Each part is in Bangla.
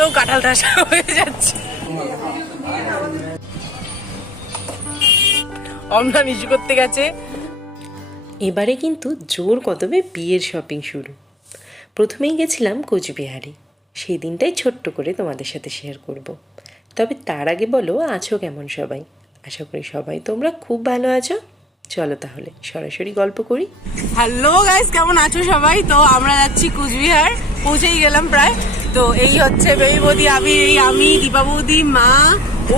টোটোতেও কাঁঠাল ঠাসা হয়ে যাচ্ছে। অমলা নিচু করতে গেছে। এবারে কিন্তু জোর কদমে বিয়ের শপিং শুরু। প্রথমেই গেছিলাম কোচবিহারে, সেই দিনটাই ছোট্ট করে তোমাদের সাথে শেয়ার করব। তবে তার আগে বলো, আছো কেমন সবাই? আশা করি সবাই তোমরা খুব ভালো আছো। চলো তাহলে সরাসরি গল্প করি। হ্যালো গাইস, কেমন আছো সবাই? তো আমরা যাচ্ছি কুচবিহার, পৌঁছেই গেলাম প্রায়। তো এই হচ্ছে বেবি বৌদি, আমি দীপা বৌদি, মা,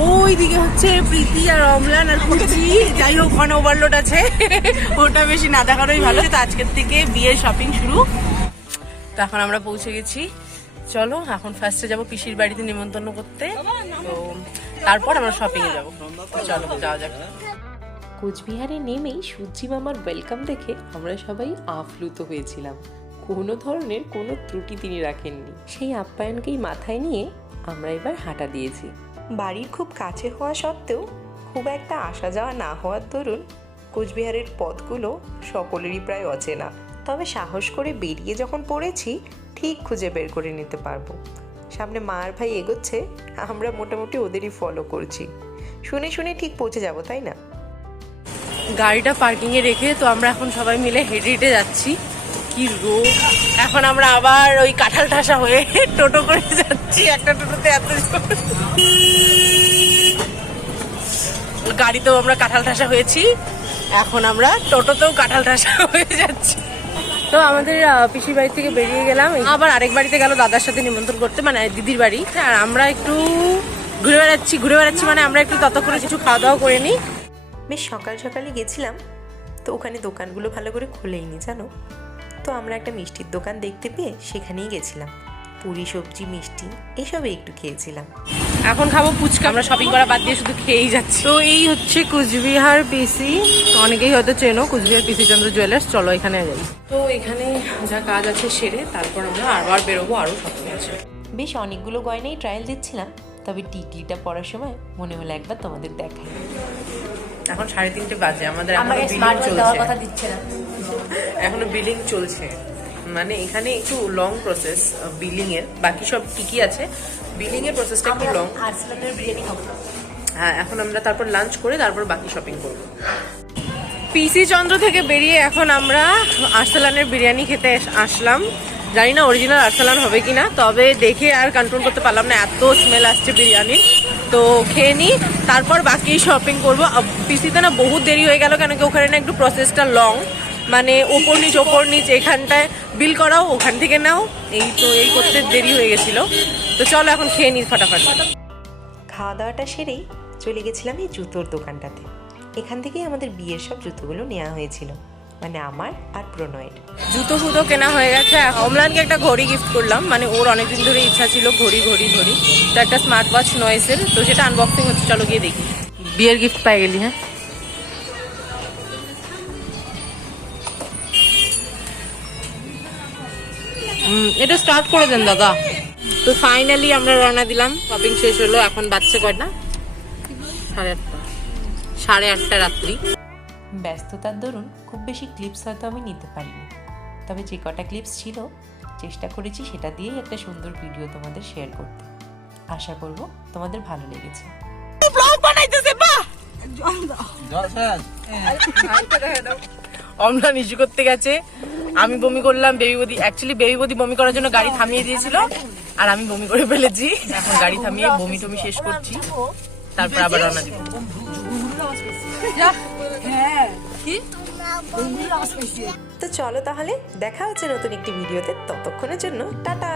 ওই দিকে হচ্ছে প্রীতি আর অমলান আর কুচি। যাই হোক, ওখানে ওভারলোড আছে, ওটা বেশি না দেখানোই ভালো। তো আজকের থেকে বিয়ের শপিং শুরু। তো এখন আমরা পৌঁছে গেছি। চলো এখন ফার্স্টে যাবো পিসির বাড়িতে নিমন্ত্রণ করতে, তো তারপর আমরা শপিং এ যাবো। চলো যাওয়া যাক। কোচবিহারে নেমেই সূর্যি মামার ওয়েলকাম দেখে আমরা সবাই আপ্লুত হয়েছিলাম। কোনো ধরনের কোনো ত্রুটি তিনি রাখেননি। সেই আপ্যায়নকেই মাথায় নিয়ে আমরা এবার হাঁটা দিয়েছি। বাড়ির খুব কাছে হওয়া সত্ত্বেও খুব একটা আসা যাওয়া না হওয়ার দরুন কোচবিহারের পথগুলো সকলেরই প্রায় অচেনা। তবে সাহস করে বেরিয়ে যখন পড়েছি, ঠিক খুঁজে বের করে নিতে পারবো। সামনে মা আর ভাই এগোচ্ছে, আমরা মোটামুটি ওদেরই ফলো করছি। শুনে শুনে ঠিক পৌঁছে যাবো, তাই না? গাড়িটা পার্কিং এ রেখে তো আমরা এখন সবাই মিলে হেঁটে হেঁটে যাচ্ছি। কি রোগ! এখন আমরা আবার ওই কাঁঠাল ঠাসা হয়ে টোটো করে যাচ্ছি। একটা টোটোতে এত গাড়িতেও আমরা কাঁঠাল ঠাসা হয়েছি, এখন আমরা টোটোতেও কাঁঠাল ঠাসা হয়ে যাচ্ছি। তো আমাদের পিসির বাড়ি থেকে বেরিয়ে গেলাম, আবার আরেক বাড়িতে গেল দাদার সাথে নিমন্ত্রণ করতে, মানে দিদির বাড়ি। আর আমরা একটু ঘুরে বেড়াচ্ছি মানে আমরা একটু ততক্ষণে কিছু খাওয়া দাওয়া করে নিই। বেশ সকাল সকালে গেছিলাম, তো ওখানে দোকানগুলো ভালো করে খোলেইনি জানো। তো আমরা একটা মিষ্টির দোকান দেখতে পেয়ে সেখানেই গেছিলাম। পুরি, সবজি, মিষ্টি এসবে একটু খেয়েছিলাম। এখন খাবো ফুচকা। আমরা শপিং করা বাদ দিয়ে শুধু খেয়েই যাচ্ছি। তো এই হচ্ছে কুচবিহার পিসি, অনেকেই হয়তো চেনো, কুচবিহার পিসি চন্দ্র জুয়েলার্স। চলো এখানে যাই। তো এখানে যা কাজ আছে সেরে তারপর আমরা আবার বেরোবো, আরো শপিং আছে। বেশ অনেকগুলো গয়নাই ট্রায়াল দিচ্ছিলাম, তবে টিকলিটা পরার সময় মনে হলো একবার তোমাদের দেখাই। এখন 3:30 বাজে, আমাদের এখনো বিলিং চলছে। মানে এখানে একটু লং প্রসেস বিলিং এর, বাকি সব ঠিকই আছে, বিলিং এর প্রসেসটা একটু লং। হ্যাঁ, এখন আমরা তারপর লাঞ্চ করে তারপর বাকি শপিং করবো। পিসি চন্দ্র থেকে বেরিয়ে এখন আমরা আরসালানের বিরিয়ানি খেতে আসলাম। জানি না অরিজিনাল আরসালান হবে কিনা, তবে দেখে আর কন্ট্রোল করতে পারলাম না, এত স্মেল আসছে বিরিয়ানির। তো খেয়ে নিই, তারপর বাকি শপিং করবো। পিসিতে না বহুত দেরি হয়ে গেল, কেন কি ওখানে না একটু প্রসেসটা লং, মানে ওপর নিচ এখানটায় বিল করাও, ওখান থেকে নাও, এই করতে দেরি হয়ে গেছিল। তো চলো এখন খেয়ে নিই ফটাফট। খাওয়া দাওয়াটা সেরেই চলে গেছিলাম এই জুতোর দোকানটাতে। এখান থেকেই আমাদের বিয়ের সব জুতোগুলো নেওয়া হয়েছিল, মানে আমার আর প্রণয়ের। জুতো ফুতো কেনা হয়ে গেছে। অমলানকে একটা ঘড়ি গিফট করলাম, মানে ওর অনেকদিন ধরে ইচ্ছা ছিল ঘড়ি। তো একটা স্মার্ট ওয়াচ নয়েসের, তো সেটা আনবক্সিং হচ্ছে, চলো গিয়ে দেখি। বিয়ের গিফট পাই গেলি। হ্যাঁ, এটা স্টার্ট করে দেন দাদা। তো ফাইনালি আমরা রওনা দিলাম, শপিং শেষ হলো। এখন বাচ্চা কয়টা? 8:30 রাত্রি। ব্যস্ততার দরুন খুব বেশি ক্লিপস হয়তো আমি নিতে পারিনি, তবে যে কটা ক্লিপস ছিল চেষ্টা করেছি সেটা দিয়েই একটা সুন্দর ভিডিও তোমাদের শেয়ার করতে। আশা করব তোমাদের ভালো লেগেছে। অমলা নিচু করতে গেছে, আমি বমি করলাম। বেবি বৌদি বমি করার জন্য গাড়ি থামিয়ে দিয়েছিল, আর আমি বমি করে ফেলেছি। এখন গাড়ি থামিয়ে বমি টমি শেষ করছি, তারপর আবার রওনা দিব। তো চলো তাহলে দেখা হচ্ছে নতুন একটি ভিডিওতে, ততক্ষণের জন্য টাটা।